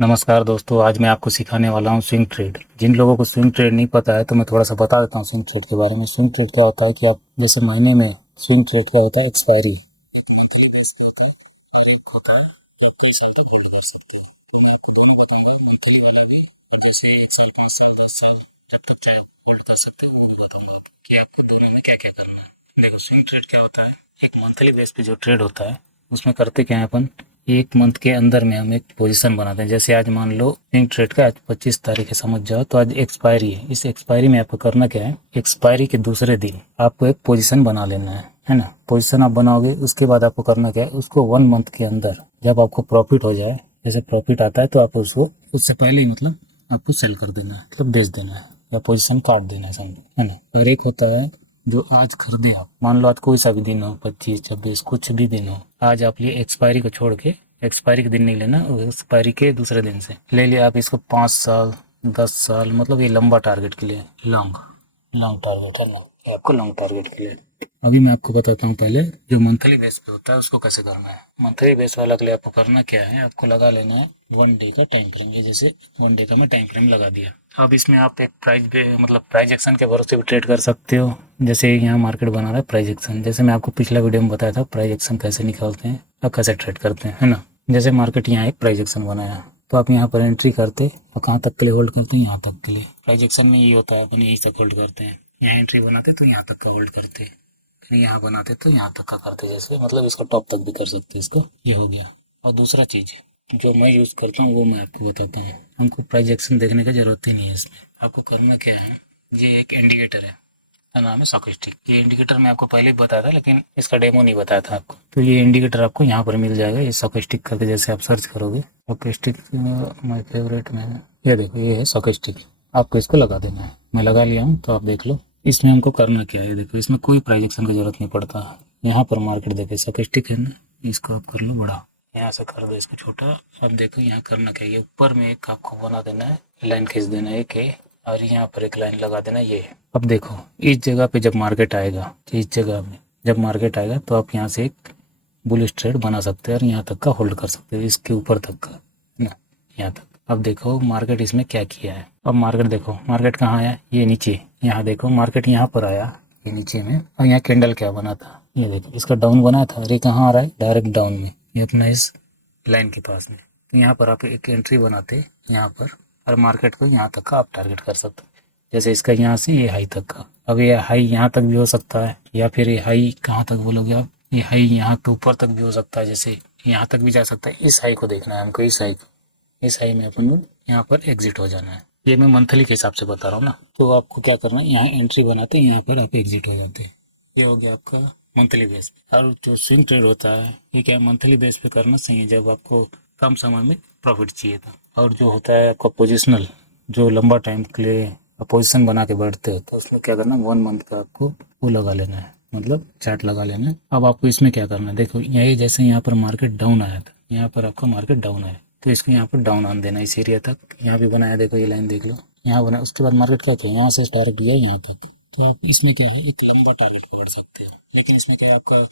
नमस्कार दोस्तों, आज मैं आपको सिखाने वाला हूँ स्विंग ट्रेड। जिन लोगों को स्विंग ट्रेड नहीं पता है तो मैं थोड़ा सा बता देता हूँ स्विंग ट्रेड के बारे में। स्विंग ट्रेड क्या होता है कि आप जैसे महीने में स्विंग ट्रेड क्या होता है, एक्सपायरी होता है, आप 2 साल तक होल्ड कर सकते हो। तो मैं आपको दोनों बताऊंगा, मंथली वाला भी, और जैसे 1 साल, 5 साल, 10 साल जब तक चाहे होल्ड कर सकते हो वो भी बताऊंगा आपको कि आपको दोनों में क्या क्या करना है। देखो, स्विंग ट्रेड क्या होता है, एक मंथली बेस पे जो ट्रेड होता है उसमें करते क्या है अपन, एक मंथ के अंदर में हम एक पोजीशन बनाते हैं। जैसे आज मान लो स्विंग ट्रेड का आज 25 तारीख है, समझ जाओ, तो आज एक्सपायरी है। इस एक्सपायरी में आपको करना क्या है, एक्सपायरी के दूसरे दिन आपको एक पोजीशन बना लेना है ना। पोजीशन आप बनाओगे, उसके बाद आपको करना क्या है, उसको 1 मंथ के अंदर जब आपको प्रॉफिट हो जाए, जैसे प्रॉफिट आता है तो आप उसको उससे पहले ही मतलब आपको सेल कर देना है, मतलब बेच देना है या पोजीशन काट देना है, समझो, है ना। और एक होता है जो आज खरीदे आप, मान लो आज कोई सा भी दिन हो, 25, 26, कुछ भी दिन हो, आज आप लिए एक्सपायरी को छोड़ के, एक्सपायरी के दिन नहीं लेना, एक्सपायरी के दूसरे दिन से ले लिया आप इसको। 5 साल, 10 साल, मतलब ये लंबा टारगेट के लिए, लॉन्ग लॉन्ग टारगेट है ना, ये आपको लॉन्ग टारगेट के लिए। अभी मैं आपको बताता हूँ पहले जो मंथली बेस पे होता है उसको कैसे करना है। मंथली बेस वाला के लिए आपको करना क्या है, आपको लगा लेना है 1 डे का टाइम फ्रेम। ये जैसे 1 डे का मैं टाइम फ्रेम लगा दिया। अब इसमें आप एक प्राइस पे, मतलब प्राइस एक्शन के भरोसे भी ट्रेड कर सकते हो। जैसे यहाँ मार्केट बना रहा है प्राइस एक्शन, जैसे मैं आपको पिछला वीडियो में बताया था प्राइस एक्शन कैसे निकालते हैं और कैसे ट्रेड करते हैं, है ना। जैसे मार्केट यहाँ एक प्राइस एक्शन बनाया तो आप यहाँ पर एंट्री करते और कहाँ तक के लिए होल्ड करते हैं, यहाँ तक के लिए। प्राइस एक्शन में ये होता है, अपन यहीं तक होल्ड करते हैं। यहाँ एंट्री बनाते तो यहाँ तक का होल्ड करते, फिर यहाँ बनाते तो यहाँ तक का करते, जैसे मतलब इसका टॉप तक भी कर सकते हैं इसको। ये हो गया। और दूसरा चीज़ जो मैं यूज़ करता हूँ वो मैं आपको बताता हूँ। हमको प्राइस एक्शन देखने की जरूरत ही नहीं है इसमें। आपको करना क्या है, ये एक इंडिकेटर है, इसका नाम है सॉकेस्टिक। ये इंडिकेटर मैं आपको पहले ही बताया था, लेकिन इसका डेमो नहीं बताया था आपको। तो ये इंडिकेटर आपको यहाँ पर मिल जाएगा, ये सॉकेस्टिक करके जैसे आप सर्च करोगे, सॉकेस्टिक माय फेवरेट में, ये देखो ये है सॉकेस्टिक। आपको इसको लगा देना है, मैं लगा लिया हूँ, तो आप देख लो। इसमें हमको करना क्या है, देखो इसमें कोई प्राइस एक्शन की जरूरत नहीं पड़ता। यहाँ पर मार्केट देखो सॉकेस्टिक है ना, इसको आप कर लो बड़ा, यहाँ से कर दो इसको छोटा। अब देखो यहाँ करना क्या है, ये ऊपर में एक आपको बना देना है, लाइन खींच देना है एक है, और यहाँ पर एक लाइन लगा देना ये। अब देखो इस जगह पे जब मार्केट आएगा, इस जगह में जब मार्केट आएगा तो आप यहाँ से एक बुलिश ट्रेड बना सकते हैं और यहाँ तक का होल्ड कर सकते हैं, इसके ऊपर तक का ना, यहाँ तक। अब देखो मार्केट इसमें क्या किया है। अब मार्केट देखो, मार्केट कहाँ आया, ये नीचे। यहाँ देखो मार्केट यहाँ पर आया, ये नीचे में, और यहाँ कैंडल क्या बना था, ये देखो इसका डाउन बना था, और ये कहाँ आ रहा है, डायरेक्ट डाउन में, ये अपना इस लाइन के पास में। तो यहाँ पर आप एक एंट्री बनाते यहाँ पर, और मार्केट को यहाँ तक का आप टारगेट कर सकते हैं। जैसे इसका यहाँ से ये हाई तक का, अब ये हाई यहाँ तक भी हो सकता है, या फिर ये हाई कहाँ तक बोलोगे आप, ये हाई यहाँ के ऊपर तक भी हो सकता है, जैसे यहाँ तक भी जा सकता है। इस हाई को देखना है हमको, इस हाई को, इस हाई में अपन को यहाँ पर एग्जिट हो जाना है। ये मैं मंथली के हिसाब से बता रहा हूँ ना। तो आपको क्या करना है, यहाँ एंट्री बनाते हैं, यहाँ पर आप एग्जिट हो जाते हैं। ये हो गया आपका मंथली बेस पे। और जो स्विंग ट्रेड होता है ये क्या मंथली बेस पे करना सही है, जब आपको कम समय में प्रॉफिट चाहिए था। और जो होता है आपका पोजिशनल, जो लंबा टाइम के लिए पोजीशन बना के बैठते हो, तो उसमें क्या करना, 1 मंथ का आपको वो लगा लेना है, मतलब चार्ट लगा लेना है। अब आपको इसमें क्या करना है, देखो यही जैसे यहाँ पर मार्केट डाउन आया था, यहाँ पर आपका मार्केट डाउन आया, तो इसको यहाँ पर डाउन आने देना इस एरिया तक। यहाँ भी बनाया, देखो ये लाइन देख लो, यहाँ बना। उसके बाद मार्केट क्या किया, यहाँ से डायरेक्ट गया यहाँ तक। तो आप इसमें क्या है, एक लंबा टारगेट पकड़ सकते हो, लेकिन इसमें क्या है, आपका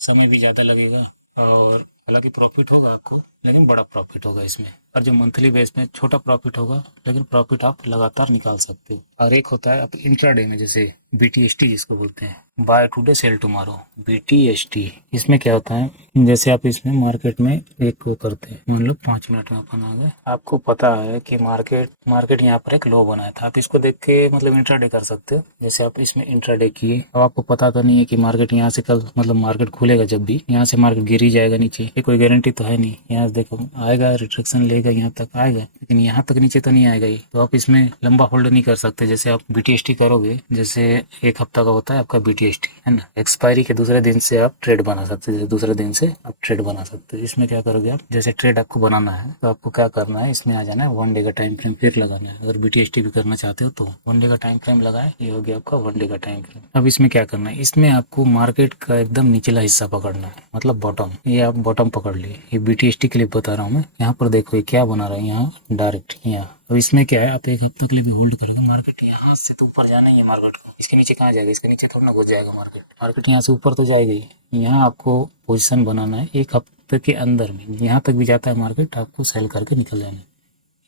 समय भी ज़्यादा लगेगा, और हालांकि प्रॉफिट होगा आपको, लेकिन बड़ा प्रॉफिट होगा इसमें। और जो मंथली बेस में छोटा प्रॉफिट होगा, लेकिन प्रॉफिट आप लगातार निकाल सकते हो। और एक होता है आप इंट्राडे में, जैसे बीटीएसटी जिसको बोलते हैं, buy today sell tomorrow, BTST. इसमें क्या होता है, जैसे आप इसमें मार्केट में एक वो करते हैं, मान लो 5 मिनट में अपन आ गए, आपको पता है कि मार्केट मार्केट यहाँ पर एक लो बनाया था, आप इसको देख के मतलब इंट्राडे कर सकते हो। जैसे आप इसमें इंट्राडे किए, अब आपको पता तो नहीं है कि मार्केट यहाँ से कल, मतलब मार्केट खुलेगा जब भी, यहाँ से मार्केट गिर ही जाएगा नीचे, ये कोई गारंटी तो है नहीं। यहाँ से देखो आएगा, रिट्रेक्शन लेगा, यहाँ तक आएगा, लेकिन यहाँ तक नीचे तो नहीं आएगा ही। तो आप इसमें लंबा होल्ड नहीं कर सकते। जैसे आप बीटीएसटी करोगे, जैसे 1 हफ्ता का होता है आपका बीटीएसटी, है ना, एक्सपायरी के दूसरे दिन से आप ट्रेड बना सकते हैं, दूसरे दिन से आप ट्रेड बना सकते हैं। इसमें क्या करोगे आप, जैसे ट्रेड आपको बनाना है तो आपको क्या करना है, इसमें आ जाना है, 1 डे का टाइम फ्रेम फिर लगाना है। अगर बीटीएसटी भी करना चाहते हो तो 1 डे का टाइम फ्रेम लगाए, ये हो गया आपका 1 डे का टाइम फ्रेम। अब इसमें क्या करना है, इसमें आपको मार्केट का एकदम निचला हिस्सा पकड़ना है, मतलब बॉटम। ये आप बॉटम पकड़ लिए, ये बीटीएसटी के लिए बता रहा हूँ मैं। यहाँ पर देखो ये क्या बना रहा है, यहाँ डायरेक्ट यहाँ। अब इसमें क्या है, आप 1 हफ्ते के लिए भी होल्ड करोगे, मार्केट यहाँ से तो ऊपर जाना ही है मार्केट को, इसके नीचे कहाँ जाएगा, इसके नीचे थोड़ा ना घुस जाएगा मार्केट। मार्केट यहाँ से ऊपर तो जाएगा ही। यहाँ आपको पोजीशन बनाना है 1 हफ्ते के अंदर में, यहाँ तक भी जाता है मार्केट, आपको सेल करके निकल जाना है।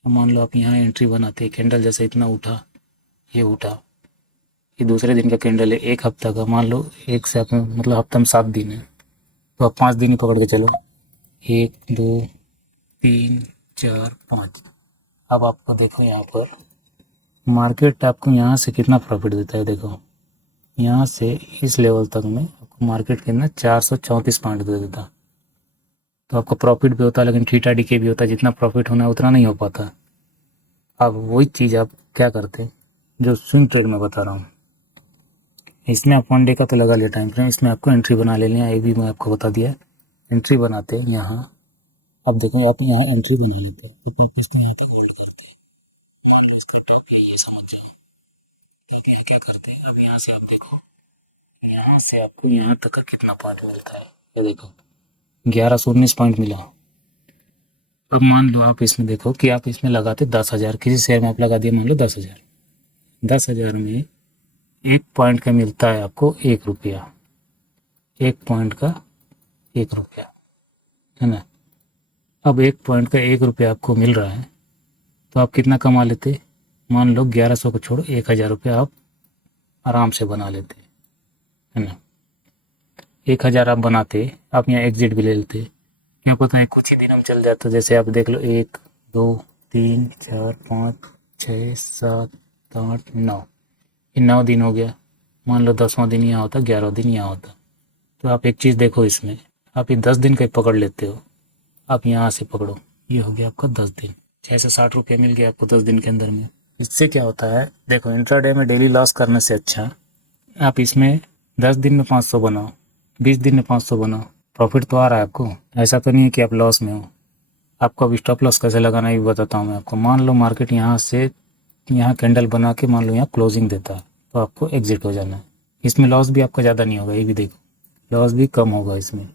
तो मान लो आप यहाँ एंट्री बनाते, कैंडल जैसे इतना उठा, ये उठा, ये दूसरे दिन का कैंडल है, एक हफ्ता का, मान लो एक से आप मतलब हफ्ता में 7 दिन है, तो आप 5 दिन ही पकड़ के चलो, 1 2 3 4 5। अब आपको देखो यहाँ पर मार्केट आपको यहाँ से कितना प्रॉफिट देता है। देखो यहाँ से इस लेवल तक में आपको मार्केट कितना 434 पॉइंट दे देता, तो आपका प्रॉफिट भी होता है, लेकिन थीटा डीके भी होता है, जितना प्रॉफिट होना है उतना नहीं हो पाता। अब वही चीज़ आप क्या करते जो स्विंग ट्रेड में बता रहा हूँ, इसमें आप 1 डे का तो लगा लिया टाइम फ्रेम, इसमें आपको एंट्री बना लेनी है, ये भी मैं आपको बता दिया। एंट्री बनाते हैं यहाँ, अब देखो आप यहाँ एंट्री बना लेते हैं, तो वापस तो यहाँ तक होल्ड करते हैं, मान लो इसका टॉप यही है, समझ जाओ। लेकिन यहाँ क्या करते हैं, अब यहाँ से आप देखो, यहाँ से आपको यहाँ तक का कितना पॉइंट मिलता है, ये देखो 1119 पॉइंट मिला। अब मान लो आप इसमें देखो कि आप इसमें लगाते 10,000, किसी शेयर में आप लगा दिए मान लो 10,000, 10,000 में 1 पॉइंट का मिलता है आपको 1 रुपया, 1 पॉइंट का 1 रुपया, है ना। अब 1 पॉइंट का 1 रुपया आपको मिल रहा है, तो आप कितना कमा लेते, मान लो 1100 को छोड़ो 1,000 रुपया आप आराम से बना लेते, है ना। 1,000 आप बनाते, आप यहाँ एग्जिट भी ले लेते, क्या पता है कुछ ही दिन हम चल जाते। जैसे आप देख लो 1 2 3 4 5 6 7 8 9, ये 9 दिन हो गया, मान लो 10वां दिन यहाँ होता, 11वां दिन यहाँ होता। तो आप एक चीज़ देखो इसमें, आप ये 10 दिन का पकड़ लेते हो, आप यहाँ से पकड़ो, ये हो गया आपका 10 दिन, 660 रुपये मिल गया आपको 10 दिन के अंदर में। इससे क्या होता है, देखो इंट्राडे में डेली लॉस करने से अच्छा आप इसमें 10 दिन में 500 बनाओ, 20 दिन में 500 बनाओ, प्रॉफिट तो आ रहा है आपको, ऐसा तो नहीं है कि आप लॉस में हो। आपको अब स्टॉप लॉस कैसे लगाना है ये बताता हूँ मैं आपको। मान लो मार्केट यहाँ से यहाँ कैंडल बना के मान लो यहाँ क्लोजिंग देता है, तो आपको एग्जिट हो जाना है। इसमें लॉस भी आपका ज़्यादा नहीं होगा, ये भी देखो, लॉस भी कम होगा इसमें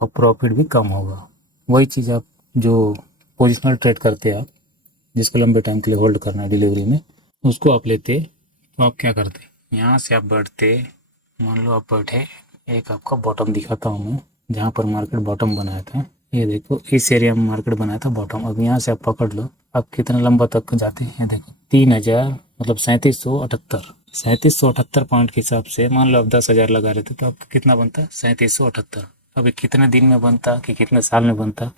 और प्रॉफिट भी कम होगा। वही चीज़ आप जो पोजिशनल ट्रेड करते हैं, आप जिसको लंबे टाइम के लिए होल्ड करना है डिलीवरी में, उसको आप लेते, तो आप क्या करते, यहाँ से आप बैठते, मान लो आप बैठे, एक आपका बॉटम दिखाता हूँ मैं, जहाँ पर मार्केट बॉटम बनाया था, ये देखो इस एरिया में मार्केट बनाया था बॉटम। अब यहाँ से आप पकड़ लो, आप कितना लंबा तक जाते हैं, देखो 3,000 मतलब 3778 पॉइंट के हिसाब से मान लो आप 10,000 लगा रहे थे, तो आपका कितना बनता है 3778। अब ये कितने दिन में बनता कि कितने साल में बनता,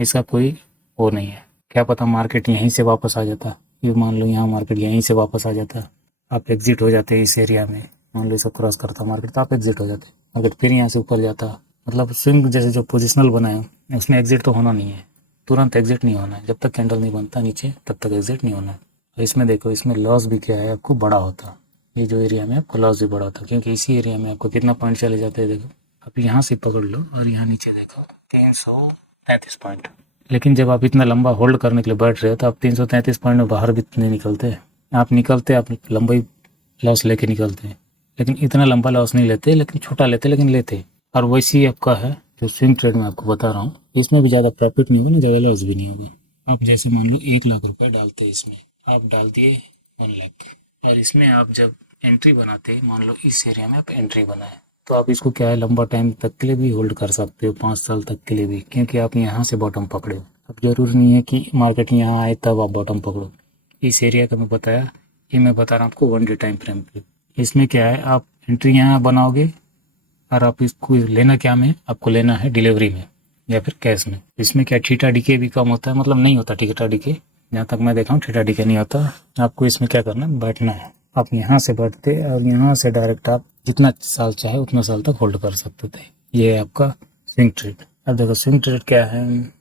इसका कोई वो नहीं है, क्या पता मार्केट यहीं से वापस आ जाता, ये मान लो यहाँ मार्केट यहीं से वापस आ जाता, आप एग्जिट हो जाते इस एरिया में, मान लो इसे क्रॉस करता मार्केट तो आप एग्जिट हो जाते, मार्केट फिर यहाँ से ऊपर जाता। मतलब स्विंग जैसे जो पोजिशनल बनाए उसमें एग्जिट तो होना नहीं है, तुरंत एग्जिट नहीं होना है, जब तक कैंडल नहीं बनता नीचे तब तक एग्जिट नहीं होना है। और इसमें देखो इसमें लॉस भी क्या है आपको बड़ा होता, ये जो एरिया में आपको लॉस भी बड़ा होता, क्योंकि इसी एरिया में आपको कितना पॉइंट चले जाते हैं। देखो आप यहाँ से पकड़ लो और यहाँ नीचे देखो 333 पॉइंट, लेकिन जब आप इतना लंबा होल्ड करने के लिए बैठ रहे हो तो आप 333 पॉइंट में बाहर भी नहीं निकलते, आप निकलते आप लंबा ही लॉस लेके निकलते हैं, लेकिन इतना लंबा लॉस नहीं लेते, लेकिन छोटा लेते, लेकिन लेते। और वैसे ही आपका है जो स्विंग ट्रेड में आपको बता रहा हूँ, इसमें भी ज़्यादा प्रॉफिट नहीं होगा ना, ज़्यादा लॉस भी नहीं होगा। आप जैसे मान लो 1 लाख रुपए डालते हैं इसमें, आप डाल दिए 1 लाख, और इसमें आप जब एंट्री बनाते मान लो इस एरिया में आप एंट्री बनाए, तो आप इसको क्या है लंबा टाइम तक के लिए भी होल्ड कर सकते हो, 5 साल तक के लिए भी, क्योंकि आप यहाँ से बॉटम पकड़े हो। अब जरूरी नहीं है कि मार्केट यहाँ आए तब आप बॉटम पकड़ो। इस एरिया का मैं बताया, ये मैं बता रहा हूँ आपको 1 डे टाइम फ्रेम पे। इसमें क्या है, आप एंट्री यहाँ बनाओगे और आप इसको लेना क्या में, आपको लेना है डिलीवरी में या फिर कैश में। इसमें क्या थीटा डीके भी कम होता है, मतलब नहीं होता थीटा डीके, जहाँ तक मैं देखा हूँ थीटा डीके नहीं होता। आपको इसमें क्या करना है, बैठना है, आप यहाँ से बैठते और यहाँ से डायरेक्ट आप जितना साल चाहे उतना साल तक होल्ड कर सकते थे। ये है आपका स्विंग ट्रेड। अब देखो स्विंग ट्रेड क्या है,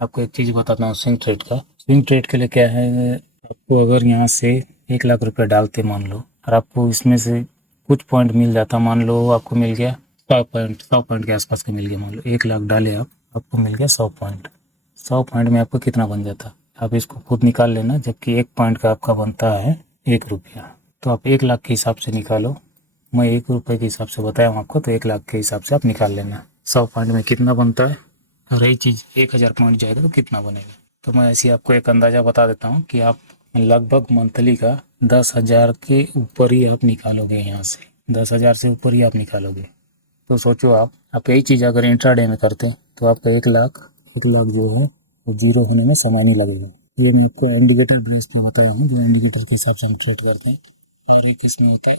आपको एक चीज़ बताता हूँ स्विंग ट्रेड का। स्विंग ट्रेड के लिए क्या है, आपको अगर यहाँ से 1 लाख रुपए डालते मान लो, और आपको इसमें से कुछ पॉइंट मिल जाता, मान लो आपको मिल गया 100 पॉइंट के आसपास का मिल गया, मान लो 1 लाख डाले आप, आपको मिल गया 100 पॉइंट। 100 पॉइंट में आपको कितना बन जाता, आप इसको खुद निकाल लेना, जबकि 1 पॉइंट का आपका बनता है 1 रुपया। तो आप 1 लाख के हिसाब से निकालो, मैं 1 रुपये के हिसाब से बताया हूँ आपको, तो 1 लाख के हिसाब से आप निकाल लेना 100 पॉइंट में कितना बनता है। और यही चीज़ 1,000 पॉइंट जाएगा तो कितना बनेगा। तो मैं ऐसे आपको एक अंदाज़ा बता देता हूँ कि आप लगभग मंथली का 10,000 के ऊपर ही आप निकालोगे, यहाँ से 10,000 से ऊपर ही आप निकालोगे। तो सोचो आप यही चीज़ अगर इंट्राडे में करते तो आपका 1 लाख जो है वो जीरो होने में समय नहीं लगेगा। ये मैं आपको इंडिकेटर बेस पे बताया हूँ, जो इंडिकेटर के हिसाब से हम ट्रेड करते हैं। और एक इसमें होता है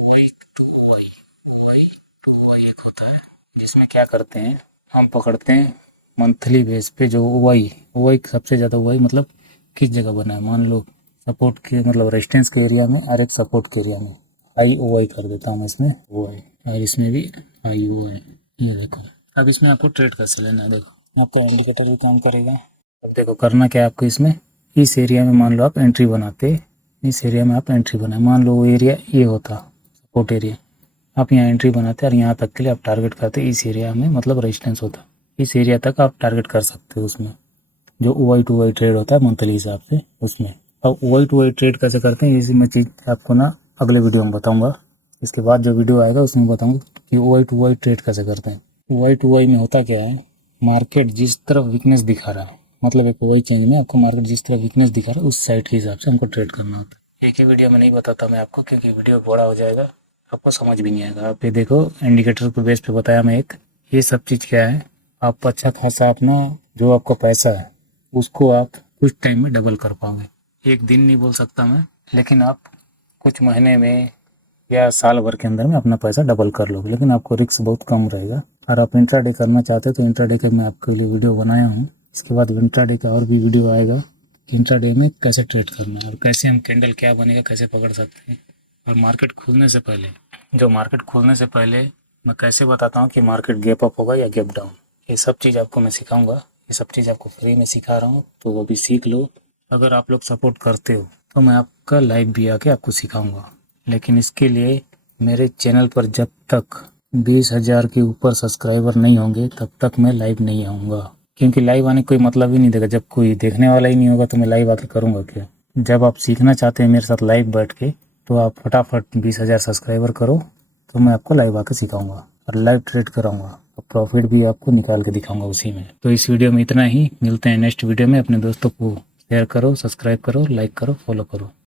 ओवाई टू ओवाई, ओवाई टू ओवाई एक होता है, जिसमें क्या करते हैं, हम पकड़ते हैं मंथली बेस पे जो ओवाई, ओवाई सबसे ज़्यादा ओवाई मतलब किस जगह बना है, मान लो सपोर्ट के मतलब रेजिस्टेंस के एरिया में और एक सपोर्ट के एरिया में, आई ओवाई कर देता हूँ इसमें ओवाई, और इसमें भी आई ओवाई। ये देखो, अब इसमें आपको ट्रेड कैसे लेना है, देखो आपका इंडिकेटर भी काम करेगा। अब देखो करना क्या है आपको, इसमें इस एरिया में मान लो आप एंट्री बनाते, इस एरिया में आप एंट्री बनाए, मान लो वो एरिया ये होता सपोर्ट एरिया, आप यहाँ एंट्री बनाते और यहाँ तक के लिए आप टारगेट करते, इस एरिया में मतलब रेजिस्टेंस होता, इस एरिया तक आप टारगेट कर सकते हो उसमें, जो ओवाई टू वाई ट्रेड होता है मंथली हिसाब से उसमें। अब ओवाई टू वाई ट्रेड कैसे करते हैं, इसी मैं चीज़ आपको ना अगले वीडियो में बताऊँगा, इसके बाद जो वीडियो आएगा उसमें बताऊँगा कि ओवाई टू वाई ट्रेड कैसे करते हैं। ओवाई टू वाई में होता क्या है, मार्केट जिस तरफ वीकनेस दिखा रहा है, मतलब एक ओवाई चेंज में आपको मार्केट जिस तरफ वीकनेस दिखा रहा है उस साइड के हिसाब से हमको ट्रेड करना होता है। एक ही वीडियो में नहीं बताता मैं आपको, क्योंकि वीडियो बड़ा हो जाएगा, आपको समझ भी नहीं आएगा। आप ये देखो इंडिकेटर के बेस पे बताया मैं एक, ये सब चीज़ क्या है, आप अच्छा खासा अपना जो आपका पैसा है उसको आप कुछ टाइम में डबल कर पाओगे। एक दिन नहीं बोल सकता मैं, लेकिन आप कुछ महीने में या साल भर के अंदर में अपना पैसा डबल कर लोगे, लेकिन आपको रिस्क बहुत कम रहेगा। और आप इंट्राडे करना चाहते हो तो इंट्राडे का मैं आपके लिए वीडियो बनाया हूँ, इसके बाद इंट्राडे का और भी वीडियो आएगा, इंट्राडे में कैसे ट्रेड करना है और कैसे हम कैंडल क्या बनेगा कैसे पकड़ सकते हैं। और मार्केट खुलने से पहले, जो मार्केट खुलने से पहले मैं कैसे बताता हूँ कि मार्केट गैप अप होगा या गैप डाउन, ये सब चीज़ आपको मैं सिखाऊंगा। ये सब चीज़ आपको फ्री में सिखा रहा हूँ, तो वो भी सीख लो। अगर आप लोग सपोर्ट करते हो तो मैं आपका लाइव भी आके आपको सिखाऊंगा, लेकिन इसके लिए मेरे चैनल पर जब तक 20,000 के ऊपर सब्सक्राइबर नहीं होंगे तब तक मैं लाइव नहीं आऊँगा, क्योंकि लाइव आने कोई मतलब ही नहीं देगा, जब कोई देखने वाला ही नहीं होगा तो मैं लाइव आके करूँगा क्या। जब आप सीखना चाहते हैं मेरे साथ लाइव बैठ के, तो आप फटाफट 20,000 सब्सक्राइबर करो, तो मैं आपको लाइव आके सिखाऊंगा और लाइव ट्रेड कराऊंगा और प्रॉफिट भी आपको निकाल के दिखाऊंगा उसी में। तो इस वीडियो में इतना ही, मिलते हैं नेक्स्ट वीडियो में। अपने दोस्तों को शेयर करो, सब्सक्राइब करो, लाइक करो, फॉलो करो।